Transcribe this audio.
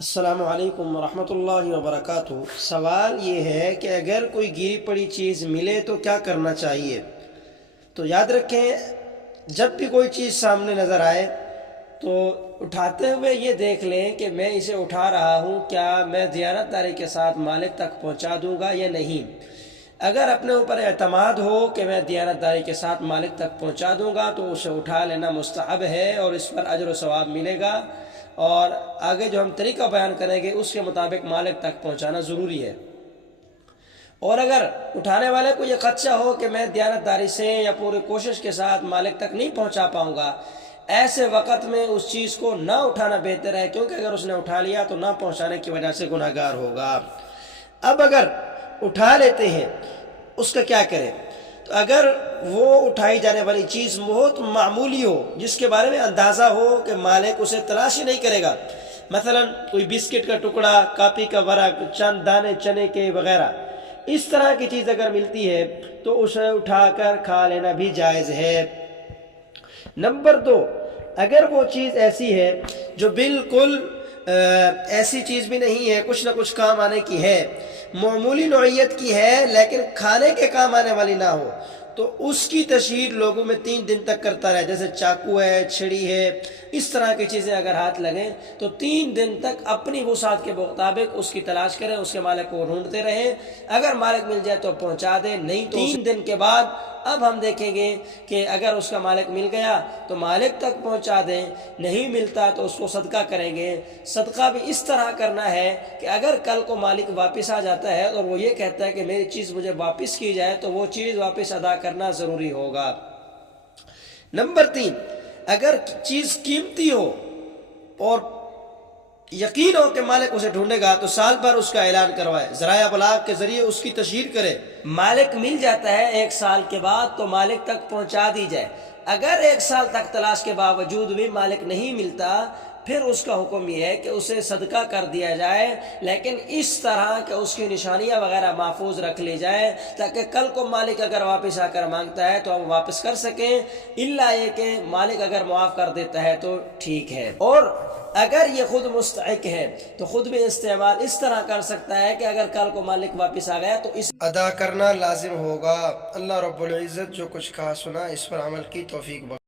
السلام علیکم ورحمۃ اللہ وبرکاتہ۔ سوال یہ ہے کہ اگر کوئی گری پڑی چیز ملے تو کیا کرنا چاہیے؟ تو یاد رکھیں، جب بھی کوئی چیز سامنے نظر آئے تو اٹھاتے ہوئے یہ دیکھ لیں کہ میں اسے اٹھا رہا ہوں، کیا میں دیانتداری کے ساتھ مالک تک پہنچا دوں گا یا نہیں۔ اگر اپنے اوپر اعتماد ہو کہ میں دیانتداری کے ساتھ مالک تک پہنچا دوں گا تو اسے اٹھا لینا مستحب ہے اور اس پر اجر و ثواب ملے گا، اور آگے جو ہم طریقہ بیان کریں گے اس کے مطابق مالک تک پہنچانا ضروری ہے۔ اور اگر اٹھانے والے کو یہ خدشہ ہو کہ میں دیانتداری سے یا پوری کوشش کے ساتھ مالک تک نہیں پہنچا پاؤں گا، ایسے وقت میں اس چیز کو نہ اٹھانا بہتر ہے، کیونکہ اگر اس نے اٹھا لیا تو نہ پہنچانے کی وجہ سے گناہ گار ہوگا۔ اب اگر اٹھا لیتے ہیں، اس کا کیا کریں؟ تو اگر وہ اٹھائی جانے والی چیز بہت معمولی ہو، جس کے بارے میں اندازہ ہو کہ مالک اسے تلاش ہی نہیں کرے گا، مثلا کوئی بسکٹ کا ٹکڑا، کاپی کا ورق، چند دانے چنے کے وغیرہ، اس طرح کی چیز اگر ملتی ہے تو اسے اٹھا کر کھا لینا بھی جائز ہے۔ نمبر 2، اگر وہ چیز ایسی ہے جو بالکل ایسی چیز بھی نہیں ہے، کچھ نہ کچھ کام آنے کی ہے، معمولی نوعیت کی ہے لیکن کھانے کے کام آنے والی نہ ہو، تو اس کی تشہیر لوگوں میں 3 دن تک کرتا رہے، جیسے چاقو ہے، چھڑی ہے، اس طرح کی چیزیں اگر ہاتھ لگیں تو 3 دن تک اپنی وسعت کے مطابق اس کی تلاش کریں، اس کے مالک کو ڈھونڈتے رہیں۔ اگر مالک مل جائے تو پہنچا دیں، نہیں تو 3 دن کے بعد اب ہم دیکھیں گے کہ اگر اس کا مالک مل گیا تو مالک تک پہنچا دیں، نہیں ملتا تو اس کو صدقہ کریں گے۔ صدقہ بھی اس طرح کرنا ہے کہ اگر کل کو مالک واپس آ جاتا ہے اور وہ یہ کہتا ہے کہ میری چیز مجھے واپس کی جائے تو وہ چیز واپس ادا کرنا ضروری ہوگا۔ نمبر 3، اگر چیز قیمتی ہو اور یقین ہو کہ مالک اسے ڈھونڈے گا تو سال بھر اس کا اعلان کروائے، ذرائع ابلاغ کے ذریعے اس کی تشہیر کرے۔ مالک مل جاتا ہے 1 سال کے بعد تو مالک تک پہنچا دی جائے۔ اگر 1 سال تک تلاش کے باوجود بھی مالک نہیں ملتا، پھر اس کا حکم یہ ہے کہ اسے صدقہ کر دیا جائے، لیکن اس طرح کہ اس کی نشانیاں وغیرہ محفوظ رکھ لی جائیں تاکہ کل کو مالک اگر واپس آ کر مانگتا ہے تو ہم واپس کر سکیں، الا یہ کہ مالک اگر معاف کر دیتا ہے تو ٹھیک ہے۔ اور اگر یہ خود مستحق ہے تو خود بھی استعمال اس طرح کر سکتا ہے کہ اگر کل کو مالک واپس آ گیا تو اس ادا کرنا لازم ہوگا۔ اللہ رب العزت جو کچھ کہا سنا اس پر عمل کی توفیق بخشے۔